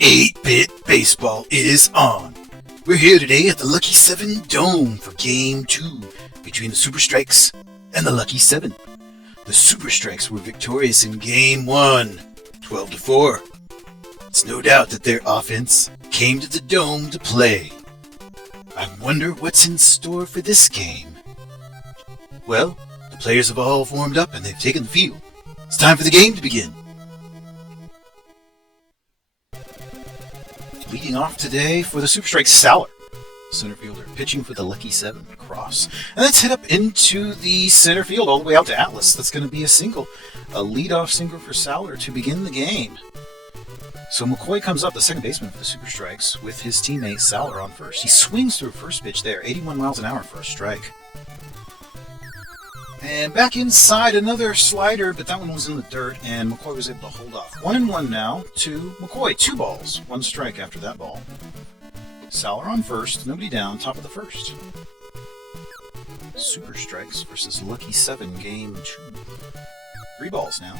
Eight-Bit Baseball is on. We're here today at the Lucky 7 Dome for Game 2 between the Super Strikes and the Lucky 7. The Super Strikes were victorious in Game 1, 12-4. It's no doubt that their offense came to the Dome to play. I wonder what's in store for this game. Well, the players have all warmed up and they've taken the field. It's time for the game to begin. Leading off today for the Super Strikes, Saller, center fielder, pitching for the Lucky 7, Cross. And let's head up into the center field all the way out to Atlas. That's going to be a single, a leadoff single for Saller to begin the game. So McCoy comes up, the second baseman for the Super Strikes, with his teammate Saller on first. He swings through first pitch there, 81 miles an hour for a strike. And back inside, another slider, but that one was in the dirt, and McCoy was able to hold off. 1-1 now to McCoy. 2 balls, 1 strike after that ball. Saller on first, nobody down, top of the first. Super Strikes versus Lucky 7, Game 2. 3 balls now.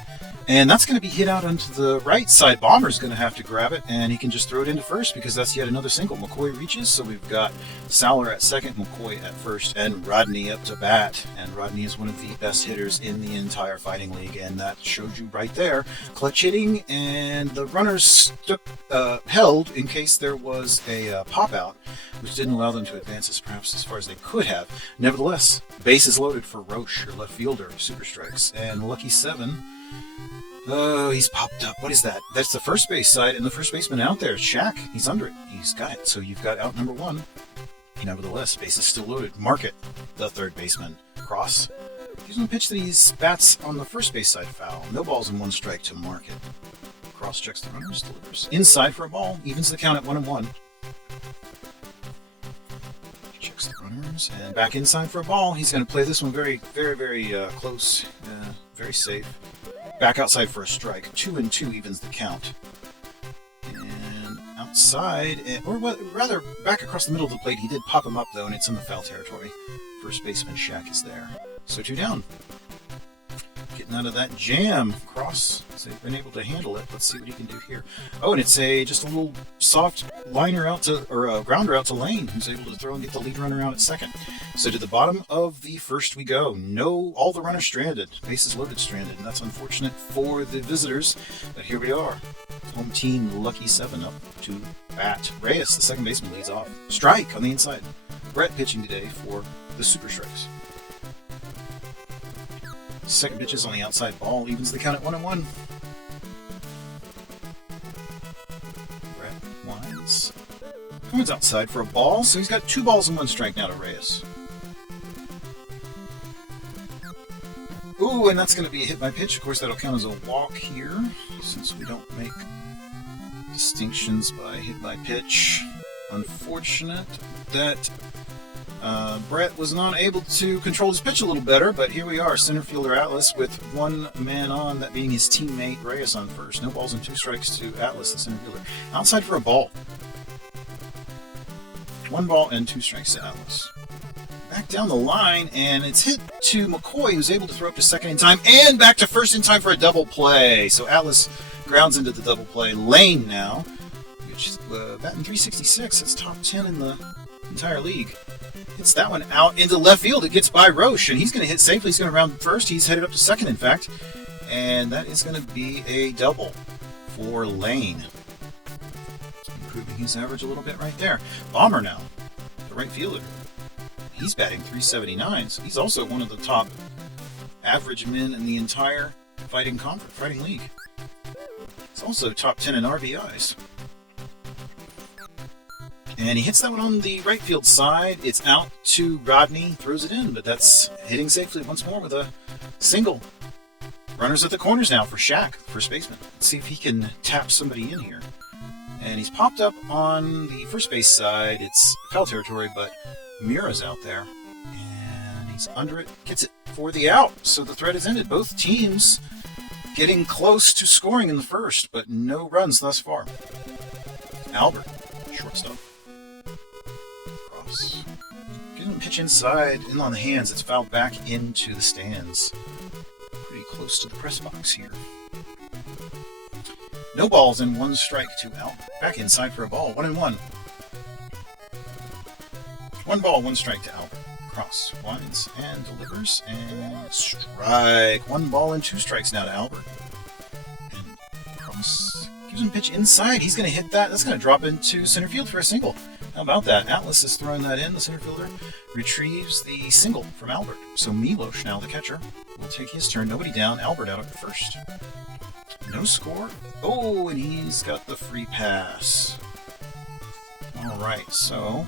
And that's going to be hit out onto the right side. Bomber's going to have to grab it, and he can just throw it into first because that's yet another single. McCoy reaches, so we've got Saller at second, McCoy at first, and Rodney up to bat. And Rodney is one of the best hitters in the entire Fighting League, and that shows you right there. Clutch hitting, and the runners held in case there was a pop-out, which didn't allow them to advance perhaps as far as they could have. Nevertheless, base is loaded for Roche, your left fielder of Super Strikes, and Lucky 7. Oh, he's popped up. What is that? That's the first base side, and the first baseman out there, Shaq. He's under it. He's got it. So you've got out number 1. Nevertheless, base is still loaded. Market, the third baseman. Cross. Gives him a pitch that he's bats on the first base side foul. No balls and 1 strike to Market. Cross checks the runners, delivers. Inside for a ball. Evens the count at 1-1. Checks the runners, and back inside for a ball. He's going to play this one very, very, very close. Very safe. Back outside for a strike. 2-2 evens the count. And outside, or rather back across the middle of the plate, he did pop him up though, and it's in the foul territory. First baseman Shaq is there. So 2 down. Getting out of that jam. Cross. So they've been able to handle it. Let's see what he can do here. Oh, and it's just a little soft liner out to, or a grounder out to Lane, who's able to throw and get the lead runner out at second. So to the bottom of the first we go. No, all the runners stranded. Bases loaded stranded, and that's unfortunate for the visitors. But here we are. Home team Lucky 7 up to bat. Reyes, the second baseman, leads off. Strike on the inside. Brett pitching today for the Super Strikes. Second pitch is on the outside ball, evens the count at 1-1. Brett winds. Comes outside for a ball, so he's got 2 balls and 1 strike now to Reyes. Ooh, and that's going to be a hit by pitch. Of course, that'll count as a walk here, since we don't make distinctions by hit by pitch. Unfortunate that Brett was not able to control his pitch a little better, but here we are, center fielder Atlas with 1 man on, that being his teammate Reyes on first. No balls and 2 strikes to Atlas, the center fielder. Outside for a ball. 1 ball and 2 strikes to Atlas. Back down the line, and it's hit to McCoy, who's able to throw up to second in time, and back to first in time for a double play. So Atlas grounds into the double play. Lane now, which is batting .366. That's top 10 in the entire league. Hits that one out into left field. It gets by Roche, and he's going to hit safely. He's going to round first. He's headed up to second, in fact. And that is going to be a double for Lane. Improving his average a little bit right there. Bomber now, the right fielder. He's batting .379, so he's also one of the top average men in the entire Fighting League. He's also top 10 in RBIs. And he hits that one on the right field side. It's out to Rodney, throws it in, but that's hitting safely once more with a single. Runners at the corners now for Shaq, first baseman. Let's see if he can tap somebody in here. And he's popped up on the first base side. It's foul territory, but Mira's out there. And he's under it, gets it for the out. So the threat is ended. Both teams getting close to scoring in the first, but no runs thus far. Albert, shortstop. Cross. Getting a pitch inside, in on the hands. It's fouled back into the stands. Pretty close to the press box here. No balls and 1 strike to Al. Back inside for a ball. 1-1. 1 ball, 1 strike to Al. Cross, winds, and delivers, and strike. 1 ball and 2 strikes now to Albert. And Cross gives him pitch inside. He's going to hit that. That's going to drop into center field for a single. How about that? Atlas is throwing that in. The center fielder retrieves the single from Albert. So Milos, now the catcher, will take his turn. Nobody down. Albert out at first. No score. Oh, and he's got the free pass. All right, so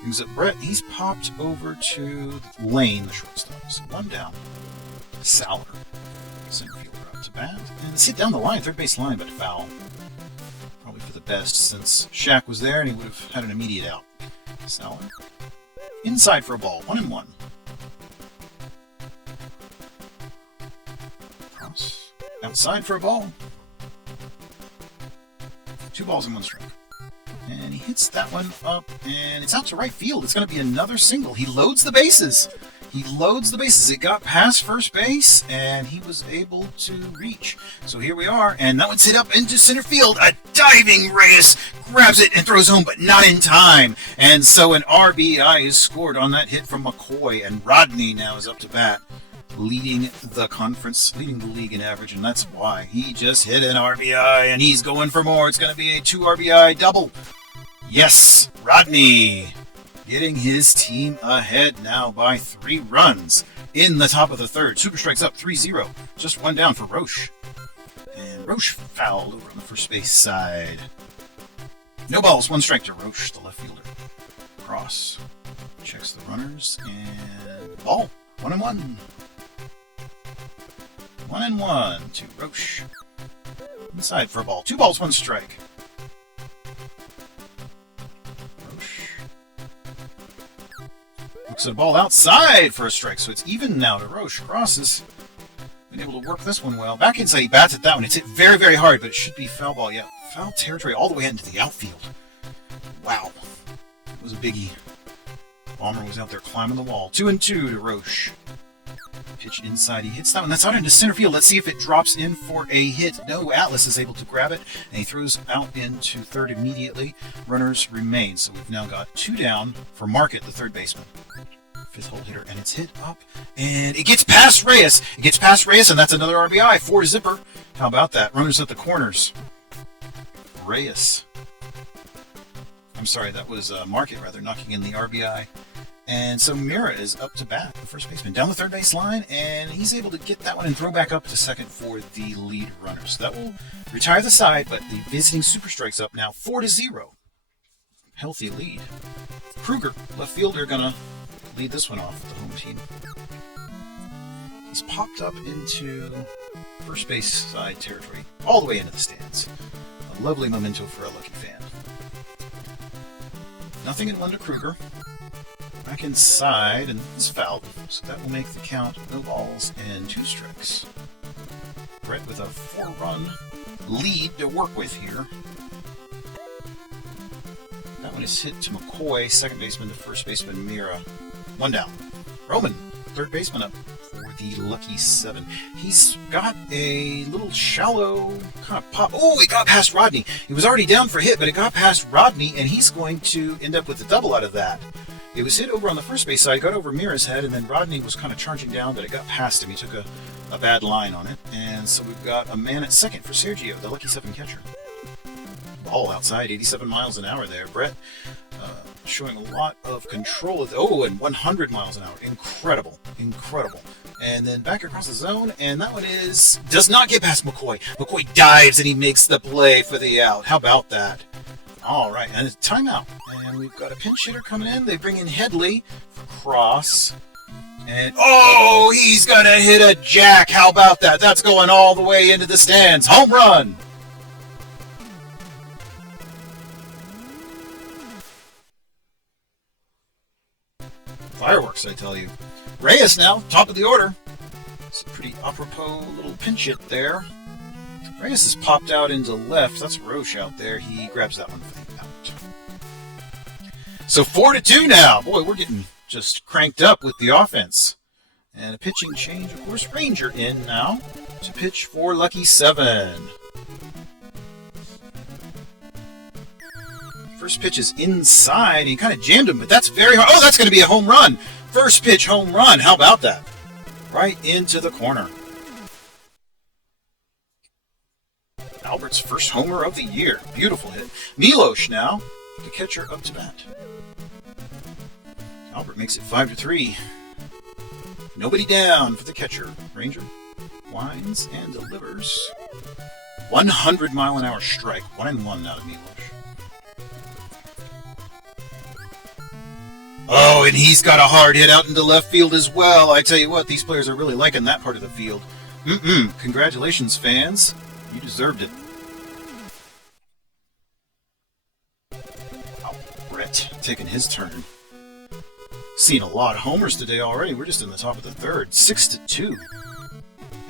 brings up Brett. He's popped over to Lane, the shortstop. So 1 down. Sauer, center fielder, out to bat. And it's hit down the line, third base line, but foul. Probably for the best, since Shaq was there and he would have had an immediate out. Sauer. Inside for a ball. 1-1. Cross. Outside for a ball. 2 balls and 1 strike. And he hits that one up, and it's out to right field. It's going to be another single. He loads the bases. It got past first base, and he was able to reach. So here we are, and that one's hit up into center field. A diving Reyes grabs it and throws home, but not in time. And so an RBI is scored on that hit from McCoy, and Rodney now is up to bat, leading the league in average, and that's why he just hit an RBI, and he's going for more. It's going to be a 2 RBI double. Yes, Rodney getting his team ahead now by 3 runs in the top of the third. Super strikes up 3-0. Just 1 down for Roche. And Roche fouled over on the first base side. No balls, 1 strike to Roche, the left fielder. Cross. Checks the runners, and ball. 1-1. 1-1 to Roche. Inside for a ball. 2 balls, 1 strike. Roche looks at a ball outside for a strike, so it's even now to Roche. Cross has been able to work this one well. Back inside, he bats at that one. It's hit very, very hard, but it should be foul ball. Yeah, foul territory all the way into the outfield. Wow. It was a biggie. Balmer was out there climbing the wall. 2-2 to Roche. Pitch inside, he hits that one. That's out into center field. Let's see if it drops in for a hit. No, Atlas is able to grab it, and he throws out into third immediately. Runners remain. So we've now got 2 down for Market, the third baseman. 5th hole hitter, and it's hit up, and it gets past Reyes. And that's another RBI. 4-zipper. How about that? Runners at the corners. Reyes. I'm sorry, that was Market, rather, knocking in the RBI. And so Mira is up to bat, the first baseman, down the third base line, and he's able to get that one and throw back up to second for the lead runner. So that will retire the side, but the visiting super strikes up now 4-0. Healthy lead. Kruger, left fielder, gonna lead this one off with the home team. He's popped up into first base side territory, all the way into the stands. A lovely memento for a lucky fan. 0-1 to Kruger. Back inside, and it's fouled, so that will make the count no balls and 2 strikes. Brett with a 4-run lead to work with here. That one is hit to McCoy, second baseman to first baseman Mira. 1 down. Roman, third baseman up for the lucky 7. He's got a little shallow kind of pop. Oh, it got past Rodney. He was already down for a hit, but it got past Rodney, and he's going to end up with a double out of that. It was hit over on the first base side, got over Mira's head, and then Rodney was kind of charging down, but it got past him. He took a bad line on it. And so we've got a man at second for Sergio, the lucky 7 catcher. Ball outside, 87 miles an hour there. Brett showing a lot of control of and 100 miles an hour. Incredible. And then back across the zone, and that one does not get past McCoy. McCoy dives, and he makes the play for the out. How about that? All right, and it's timeout. And we've got a pinch hitter coming in. They bring in Headley for Cross. And, he's going to hit a jack. How about that? That's going all the way into the stands. Home run. Fireworks, I tell you. Reyes now, top of the order. It's a pretty apropos little pinch hit there. Reyes has popped out into left. That's Roche out there. He grabs that one for the out. So 4-2 now. Boy, we're getting just cranked up with the offense. And a pitching change, of course. Ranger in now to pitch for Lucky 7. First pitch is inside, and he kind of jammed him, but that's very hard. Oh, that's going to be a home run. First pitch home run. How about that? Right into the corner. Albert's first homer of the year. Beautiful hit. Milos now, the catcher, up to bat. Albert makes it 5-3. Nobody down for the catcher. Ranger winds and delivers. 100-mile-an-hour strike. 1-1 now to Milos. Oh, and he's got a hard hit out into left field as well. I tell you what, these players are really liking that part of the field. Congratulations, fans. You deserved it. Oh, Brett taking his turn. Seen a lot of homers today already. We're just in the top of the third. 6-2.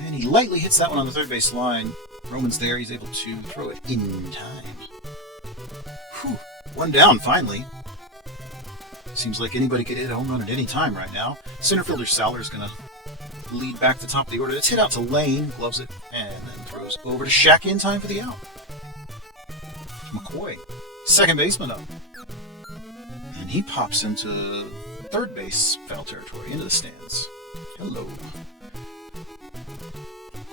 And he lightly hits that one on the third base line. Roman's there. He's able to throw it in time. Whew. One down, finally. Seems like anybody could hit a home run at any time right now. Center fielder Saller is going to lead back the top of the order. It's hit out to Lane, gloves it, and then throws over to Shaq in time for the out. McCoy, second baseman up. And he pops into third base foul territory, into the stands. Hello.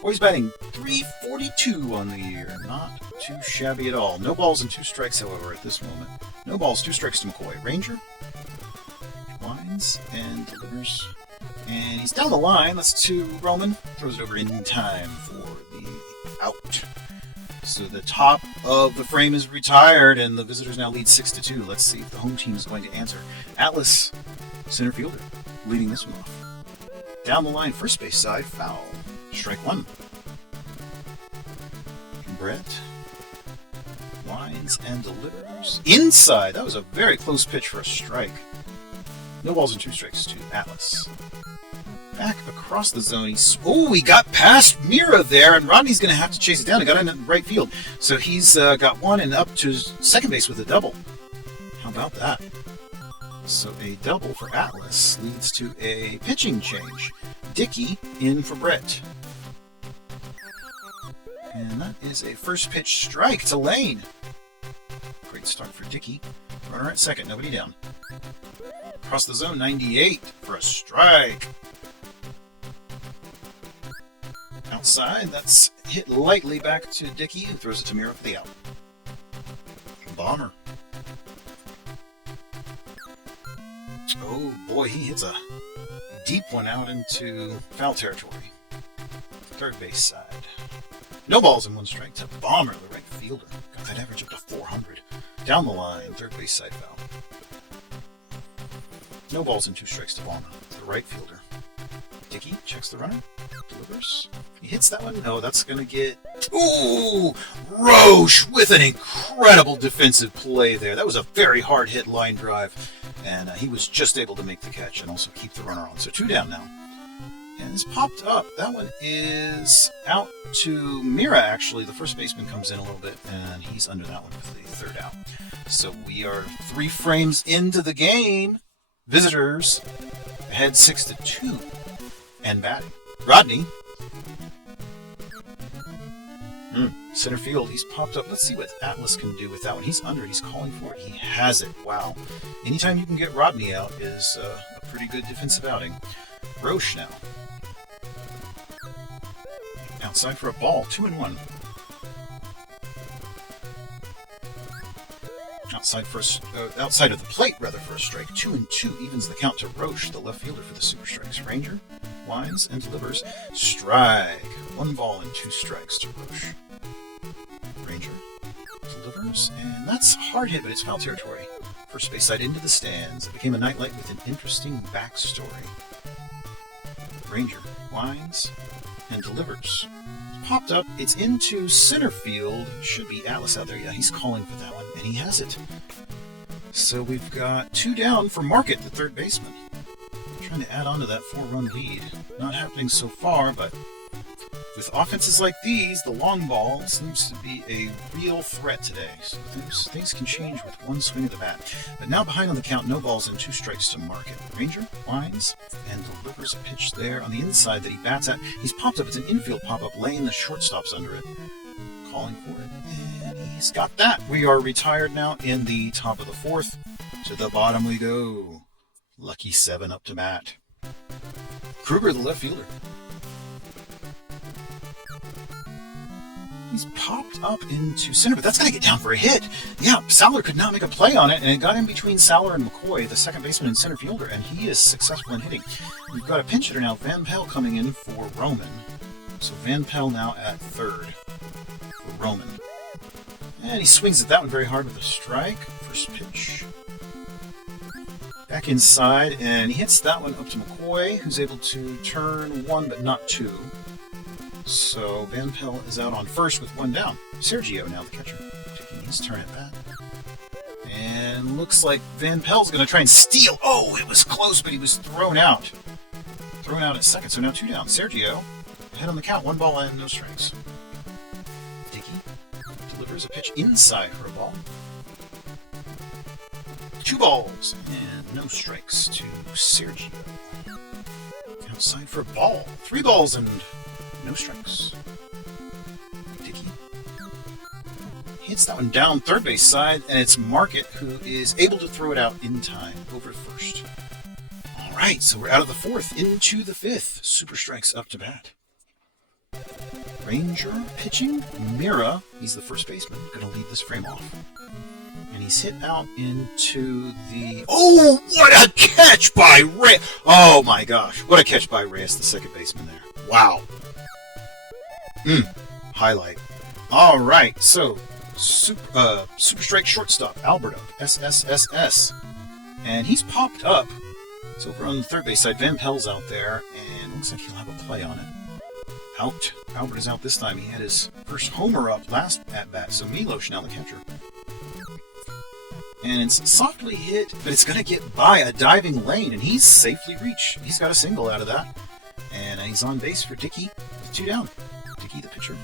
McCoy's batting .342 on the year. Not too shabby at all. No balls and 2 strikes, however, at this moment. No balls, 2 strikes to McCoy. Ranger winds and delivers. And he's down the line. That's to Roman. Throws it over in time for the out. So the top of the frame is retired, and the visitors now lead 6-2. Let's see if the home team is going to answer. Atlas, center fielder, leading this one off. Down the line, first base side, foul. Strike 1. Brett winds and delivers. Inside. That was a very close pitch for a strike. No balls and 2 strikes to Atlas. Back across the zone. He got past Mira there, and Rodney's going to have to chase it down. He got in right field. So he's got one and up to second base with a double. How about that? So a double for Atlas leads to a pitching change. Dickey in for Brett. And that is a first pitch strike to Lane. Great start for Dickey. Runner at second, nobody down. Across the zone, 98 for a strike. Outside, that's hit lightly back to Dickey, who throws it to Mira for the out. Bomber. Oh boy, he hits a deep one out into foul territory. Third base side. No balls and 1 strike to Bomber, the right fielder. Got that average up to 400. Down the line, third base side foul. No balls and 2 strikes to Bomber, the right fielder. Dickey checks the runner, delivers. He hits that one. No, that's going to get... Ooh! Roche with an incredible defensive play there. That was a very hard hit line drive. And he was just able to make the catch and also keep the runner on. So 2 down now. And it's popped up. That one is out to Mira, actually. The first baseman comes in a little bit, and he's under that one with the third out. So we are 3 frames into the game. Visitors ahead 6-2 and batting. Rodney. Center field, he's popped up. Let's see what Atlas can do with that one. He's under, he's calling for it. He has it. Wow. Anytime you can get Rodney out is a pretty good defensive outing. Roche now. Outside for a ball, 2-1. Outside of the plate, rather, for a strike. 2-2 evens the count to Roche, the left fielder for the Super Strikes. Ranger winds and delivers. Strike. 1 ball and 2 strikes to Roche. Ranger delivers, and that's a hard hit, but it's foul territory. First base side into the stands. It became a nightlight with an interesting backstory. Ranger winds and delivers. Popped up. It's into center field. Should be Atlas out there. Yeah, he's calling for that one, and he has it. So we've got 2 down for Market, the third baseman. Trying to add on to that 4-run lead. Not happening so far, but With offenses like these, the long ball seems to be a real threat today. So things can change with one swing of the bat. But now behind on the count, no balls and 2 strikes to Market. Ranger winds and delivers a pitch there on the inside that he bats at. He's popped up. It's an infield pop-up lane. The shortstop's under it. Calling for it. And he's got that. We are retired now in the top of the 4th. To the bottom we go. Lucky 7 up to bat. Kruger, the left fielder. He's popped up into center, but that's going to get down for a hit. Yeah, Salor could not make a play on it, and it got in between Salor and McCoy, the second baseman and center fielder, and he is successful in hitting. We've got a pinch hitter now, Van Pelt, coming in for Roman. So Van Pelt now at third for Roman. And he swings at that one very hard with a strike. First pitch. Back inside, and he hits that one up to McCoy, who's able to turn 1 but not 2. So Van Pelt is out on first with 1 down. Sergio now the catcher, taking his turn at bat. And looks like Van Pelt's going to try and steal. Oh, it was close, but he was thrown out. Thrown out at second, so now 2 down. Sergio ahead on the count, 1 ball and no strikes. Dickey delivers a pitch inside for a ball. 2 balls and no strikes to Sergio. Outside for a ball. 3 balls and no strikes. Dickey hits that one down third base side, and it's Market who is able to throw it out in time over to first. All right, so we're out of the 4th into the 5th. Super strikes up to bat. Ranger pitching. Mira, he's the first baseman, going to lead this frame off. And he's hit out into the... Oh, what a catch by Reyes! Oh my gosh, what a catch by Reyes, the second baseman there. Wow. Highlight. All right, so super strike shortstop Alberto SSSS, and he's popped up. It's over on the third base side. Van Pelt's out there, and looks like he'll have a play on it. Out. Albert is out this time. He had his first homer up last at bat. So Milos now the catcher, and it's softly hit, but it's going to get by a diving lane, and he's safely reached. He's got a single out of that, and he's on base for Dickey with 2 down. Dickey, the pitcher,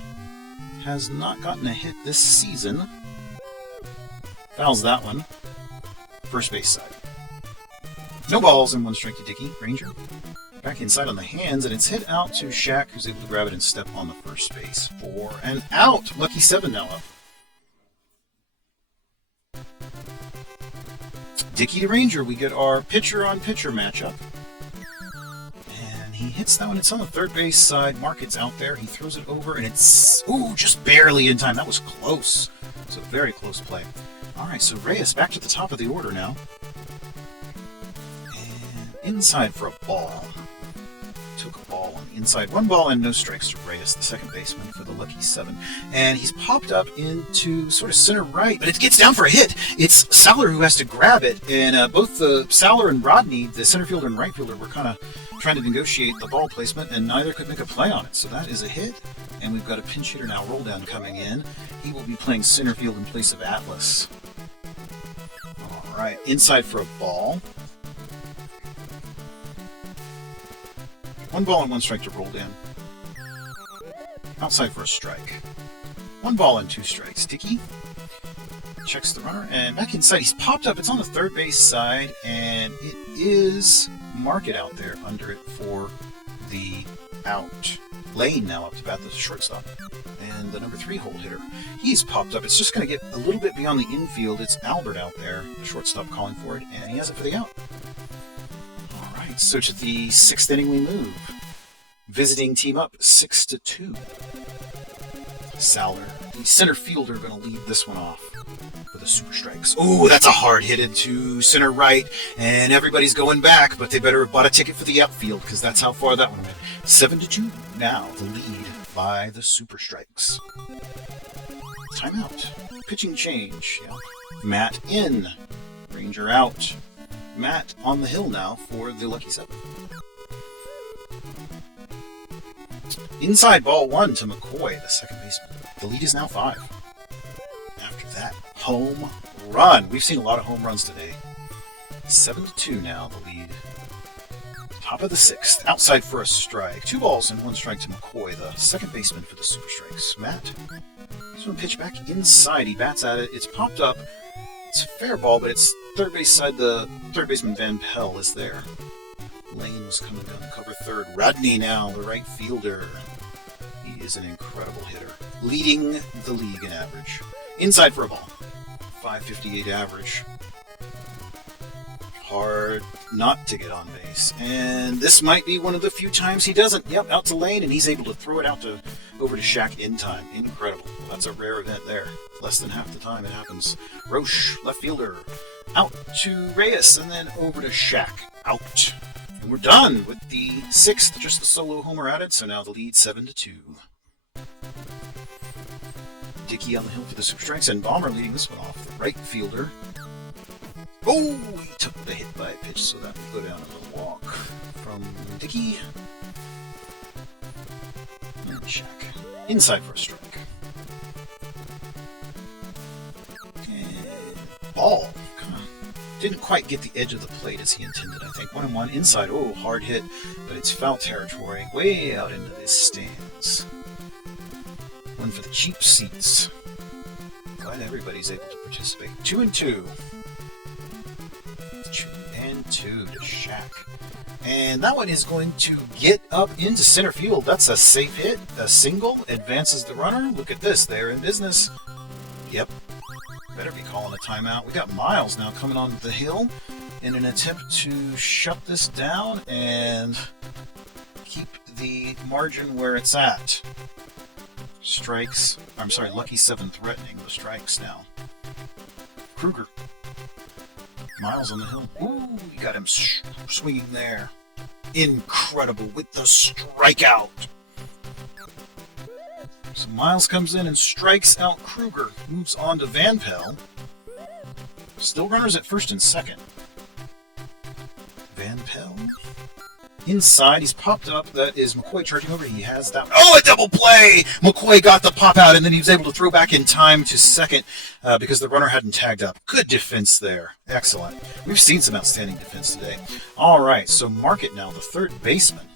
has not gotten a hit this season. Fouls that one. First base side. No balls and 1 strike to Dickey. Ranger back inside on the hands, and it's hit out to Shaq, who's able to grab it and step on the first base for an out. Lucky 7 now up. Dickey to Ranger, we get our pitcher-on-pitcher matchup. He hits that one. It's on the third base side. Market's out there. He throws it over, and it's, just barely in time. That was close. It was a very close play. All right, so Reyes back to the top of the order now. And inside for a ball. Took a ball on the inside. 1 ball and no strikes to Reyes, the second baseman for the Lucky 7. And he's popped up into sort of center right, but it gets down for a hit. It's Salor who has to grab it, and both the Salor and Rodney, the center fielder and right fielder, were kind of trying to negotiate the ball placement, and neither could make a play on it. So that is a hit, and we've got a pinch hitter now, Roll Down, coming in. He will be playing center field in place of Atlas. All right, inside for a ball. 1 ball and 1 strike to Roll Down. Outside for a strike. 1 ball and 2 strikes. Dickey checks the runner, and back inside. He's popped up. It's on the third base side, and it is Market out there under it for the out. Lane now up to bat the shortstop, and the number 3 hole hitter. He's popped up. It's just going to get a little bit beyond the infield. It's Albert out there, the shortstop, calling for it, and he has it for the out. All right, so to the 6th inning we move. Visiting team up 6-2. Salor, the center fielder, going to lead this one off for the super strikes. Oh, that's a hard hit into center right, and everybody's going back, but they better have bought a ticket for the outfield, because that's how far that one went. 7-2 now, the lead by the super strikes. Timeout. Pitching change. Yeah. Matt in. Ranger out. Matt on the hill now for the Lucky 7. Inside ball 1 to McCoy, the second baseman. The lead is now 5. After that, home run. We've seen a lot of home runs today. 7-2 now, the lead. Top of the sixth. Outside for a strike. 2 balls and 1 strike to McCoy, the second baseman for the Super Strikes. Matt. He's going to pitch back inside. He bats at it. It's popped up. It's a fair ball, but it's third base side. The third baseman Van Pell is there. Lane was coming down to cover third. Rodney now, the right fielder. He is an incredible hitter. Leading the league in average. Inside for a ball. 558 average. Hard not to get on base. And this might be one of the few times he doesn't. Yep, out to Lane, and he's able to throw it out to over to Shaq in time. Incredible. Well, that's a rare event there. Less than half the time it happens. Roche, left fielder, out to Reyes, and then over to Shaq. Out. And we're done with the sixth, just the solo homer added, so now the lead 7-2. Dickey on the hill for the Super Strikes, and Bomber leading this one off. The right fielder. Oh, he took the hit by a pitch, so that will go down a little walk from Dickey. And Shaq. Inside for a strike. And ball. Didn't quite get the edge of the plate as he intended, I think. 1-1 inside. Oh, hard hit, but it's foul territory. Way out into the stands. One for the cheap seats. Glad everybody's able to participate. 2-2. 2-2 to Shaq. And that one is going to get up into center field. That's a safe hit. A single advances the runner. Look at this. They're in business. Yep. Better be calling a timeout. We got Miles now coming on the hill in an attempt to shut this down and keep the margin where it's at. Strikes. I'm sorry, Lucky 7 threatening the strikes now. Kruger. Miles on the hill. Ooh, you got him swinging there. Incredible with the strikeout. So Miles comes in and strikes out Kruger. Moves on to Van Pell. Still runners at first and second. Van Pell. Inside, he's popped up. That is McCoy charging over. He has that. Oh, a double play! McCoy got the pop out, and then he was able to throw back in time to second because the runner hadn't tagged up. Good defense there. Excellent. We've seen some outstanding defense today. All right, so Market now, the third baseman.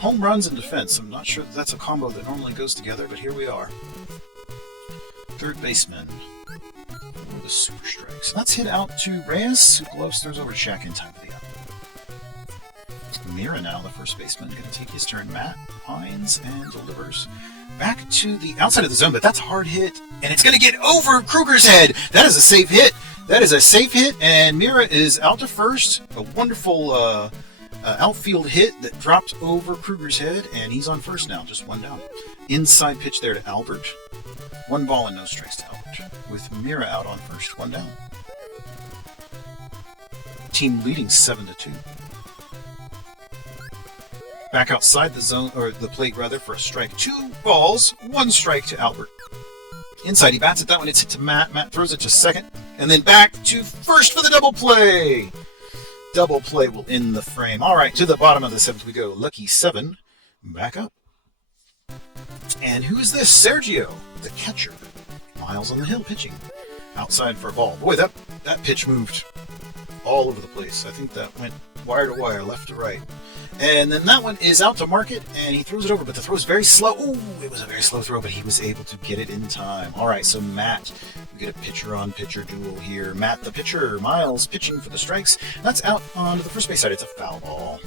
Home runs and defense. I'm not sure that's a combo that normally goes together, but here we are. Third baseman for the Super Strikes. That's hit out to Reyes, who gloves throws over to Shaq in time for the out. Mira now, the first baseman, going to take his turn. Matt Hines and delivers back to the outside of the zone, but that's a hard hit, and it's going to get over Kruger's head. That is a safe hit. That is a safe hit, and Mira is out to first. A wonderful outfield hit that dropped over Kruger's head, and he's on first now, just one down. Inside pitch there to Albert. 1 ball and no strikes to Albert, with Mira out on first, 1 down. Team leading 7-2. Back outside the zone, or the plate rather, for a strike. 2 balls, 1 strike to Albert. Inside, he bats at that one. It's hit to Matt. Matt throws it to second, and then back to first for the double play. Double play will end the frame. All right, to the bottom of the 7th we go. Lucky 7, back up. And who is this? Sergio, the catcher. Miles on the hill pitching. Outside for a ball. Boy, that pitch moved all over the place. I think that went wire to wire, left to right. And then that one is out to Market, and he throws it over, but the throw is very slow. Ooh, it was a very slow throw, but he was able to get it in time. All right, so Matt, we get a pitcher-on-pitcher duel here. Matt, the pitcher, Miles pitching for the strikes. That's out onto the first base side. It's a foul ball.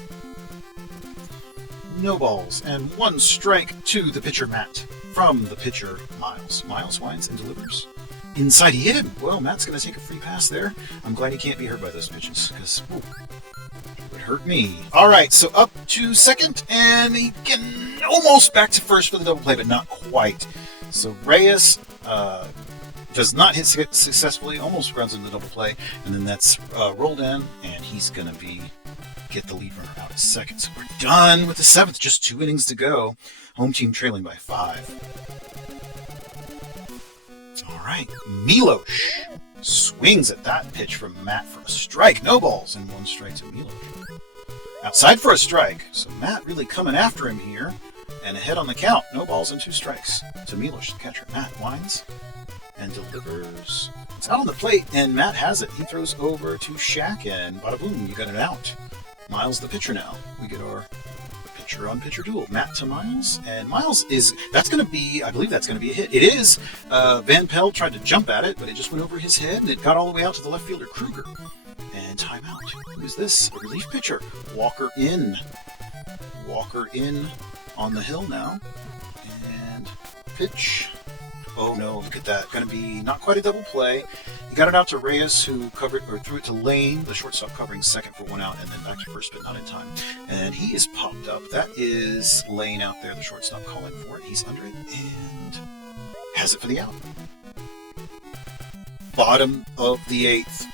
No balls, and 1 strike to the pitcher, Matt, from the pitcher, Miles. Miles winds and delivers. Inside, he hit him. Well, Matt's going to take a free pass there. I'm glad he can't be hurt by those pitches, because hurt me. All right, so up to second, and he can almost back to first for the double play, but not quite. So Reyes does not hit successfully, almost runs into the double play, and then that's rolled in, and he's going to get the lead runner out at second. So we're done with the 7th, just 2 innings to go. Home team trailing by 5. All right, Milos swings at that pitch from Matt for a strike. No balls, and 1 strike to Milos. Outside for a strike. So Matt really coming after him here. And ahead on the count. No balls and 2 strikes to Milos, the catcher. Matt winds and delivers. It's out on the plate, and Matt has it. He throws over to Shaq, and bada boom, you got it out. Miles the pitcher now. We get our pitcher-on-pitcher duel. Matt to Miles, and Miles that's going to be, I believe that's going to be a hit. It is. Van Pelt tried to jump at it, but it just went over his head, and it got all the way out to the left fielder, Kruger. And timeout. Who's this? A relief pitcher. Walker in. Walker in on the hill now. And pitch. Oh no, look at that. Going to be not quite a double play. He got it out to Reyes, who covered or threw it to Lane, the shortstop covering second for 1 out, and then back to first, but not in time. And he is popped up. That is Lane out there, the shortstop calling for it. He's under it and has it for the out. Bottom of the 8th.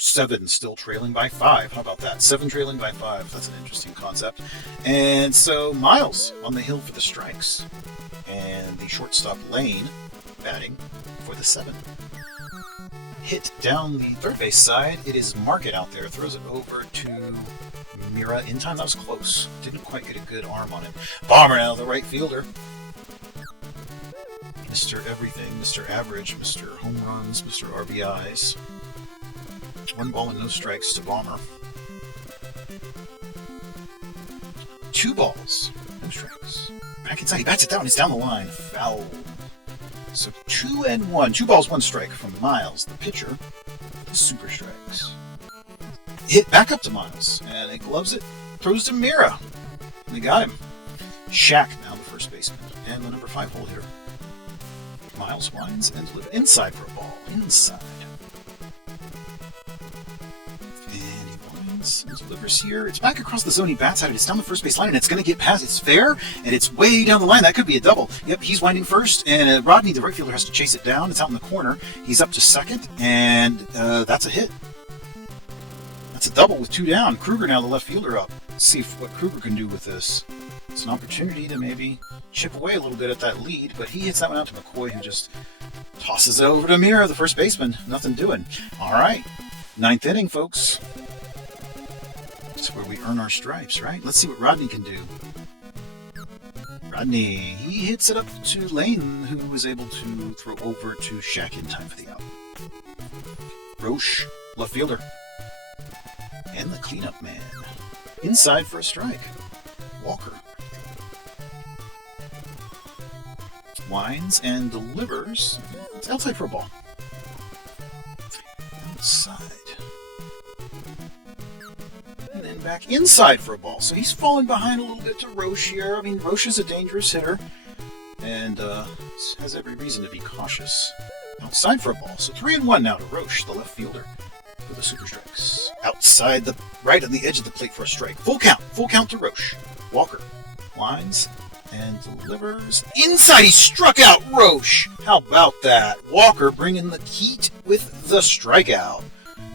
7 still trailing by 5. How about that? 7 trailing by 5. That's an interesting concept. And so Miles on the hill for the strikes. And the shortstop Lane batting for the 7. Hit down the third base side. It is Market out there. Throws it over to Mira in time. That was close. Didn't quite get a good arm on it. Bomber now, the right fielder. Mr. Everything, Mr. Average, Mr. Home Runs, Mr. RBIs. 1 ball and no strikes to Bomber. 2 balls, no strikes. Back inside, he bats it down, he's down the line. Foul. So 2-1. 2 balls, 1 strike from Miles, the pitcher. The super strikes. Hit back up to Miles, and he gloves it, throws to Mira. And they got him. Shaq now the first baseman, and the number 5 hole hitter. Miles winds and delivers inside for a ball. Inside. And delivers here. It's back across the zone. He bats at it. It's down the first base line, and it's going to get past. It's fair, and it's way down the line. That could be a double. Yep, he's winding first, and Rodney, the right fielder, has to chase it down. It's out in the corner. He's up to second, and that's a hit. That's a double with 2 down. Kruger now the left fielder up. Let's see what Kruger can do with this. It's an opportunity to maybe chip away a little bit at that lead, but he hits that one out to McCoy, who just tosses it over to Mira, the first baseman. Nothing doing. All right. 9th inning, folks. That's where we earn our stripes, right? Let's see what Rodney can do. Rodney, he hits it up to Lane, who was able to throw over to Shaq in time for the out. Roche, left fielder. And the cleanup man. Inside for a strike. Walker. Winds and delivers. It's outside for a ball. Outside. And then back inside for a ball. So he's falling behind a little bit to Roche here. I mean, Roche is a dangerous hitter. And has every reason to be cautious. Outside for a ball. So 3-1 now to Roche, the left fielder, for the super strikes. Outside the right on the edge of the plate for a strike. Full count. Full count to Roche. Walker. Winds. And delivers inside. He struck out Roche. How about that? Walker bringing the heat with the strikeout.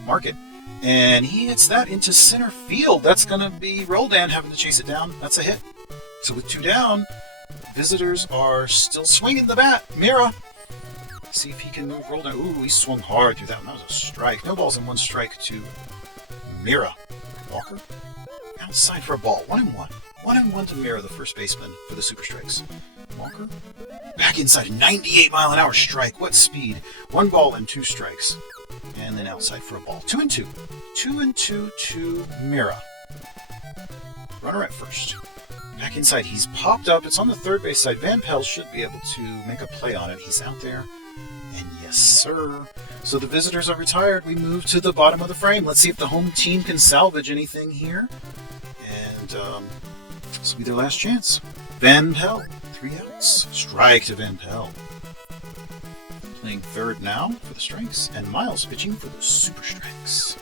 Market. And he hits that into center field. That's going to be Roldan having to chase it down. That's a hit. So with 2 down, visitors are still swinging the bat. Mira. See if he can move Roldan. Ooh, he swung hard through that one. That was a strike. No balls and 1 strike to Mira. Walker. Outside for a ball. 1-1. 1-1 to Mira, the first baseman, for the super strikes. Walker. Back inside. 98-mile-an-hour strike. What speed. 1 ball and 2 strikes. And then outside for a ball. 2-2. 2-2 to Mira. Runner at first. Back inside. He's popped up. It's on the third base side. Van Pelt should be able to make a play on it. He's out there. And yes, sir. So the visitors are retired. We move to the bottom of the frame. Let's see if the home team can salvage anything here. And this will be their last chance. Van Pelt. 3 outs. Strike to Van Pelt. Playing third now for the strikes. And Miles pitching for the super strikes.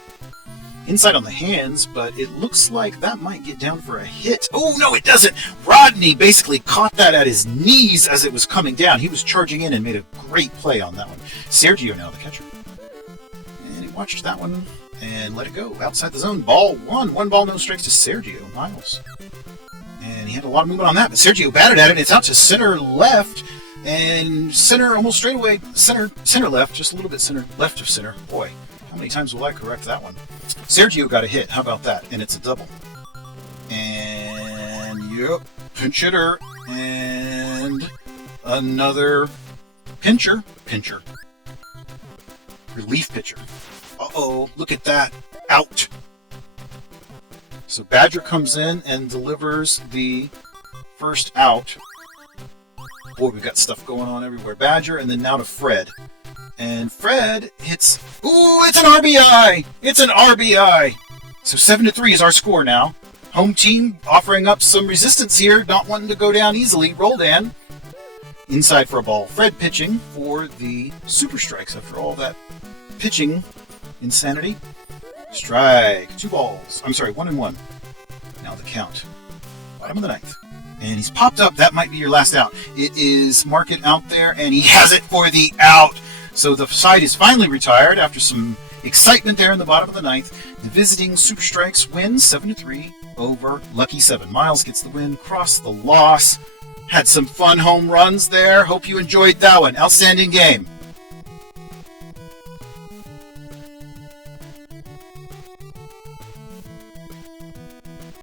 Inside on the hands, but it looks like that might get down for a hit. Oh, no, it doesn't. Rodney basically caught that at his knees as it was coming down. He was charging in and made a great play on that one. Sergio now, the catcher. And he watched that one and let it go. Outside the zone. Ball 1. 1 ball, no strikes to Sergio Miles. And he had a lot of movement on that, but Sergio batted at it. It's out to center left. And center almost straight away. Center left. Just a little bit center left of center. Boy, how many times will I correct that one? Sergio got a hit. How about that? And it's a double. And, yep, pinch hitter. And another pincher. Relief pitcher. Uh-oh, look at that. Out. So Badger comes in and delivers the first out. Boy, we've got stuff going on everywhere. Badger, and then now to Fred. And Fred hits... Ooh, it's an RBI! It's an RBI! So 7-3 is our score now. Home team offering up some resistance here, not wanting to go down easily. Roldan inside for a ball. Fred pitching for the super strikes after all that pitching insanity. Strike. 2 balls. I'm sorry, 1-1. Now the count. Bottom of the 9th. And he's popped up. That might be your last out. It is Market out there, and he has it for the out. So the side is finally retired after some excitement there in the bottom of the 9th. The visiting Super Strikes wins 7-3 over Lucky 7. Miles gets the win, Cross the loss. Had some fun home runs there. Hope you enjoyed that one. Outstanding game.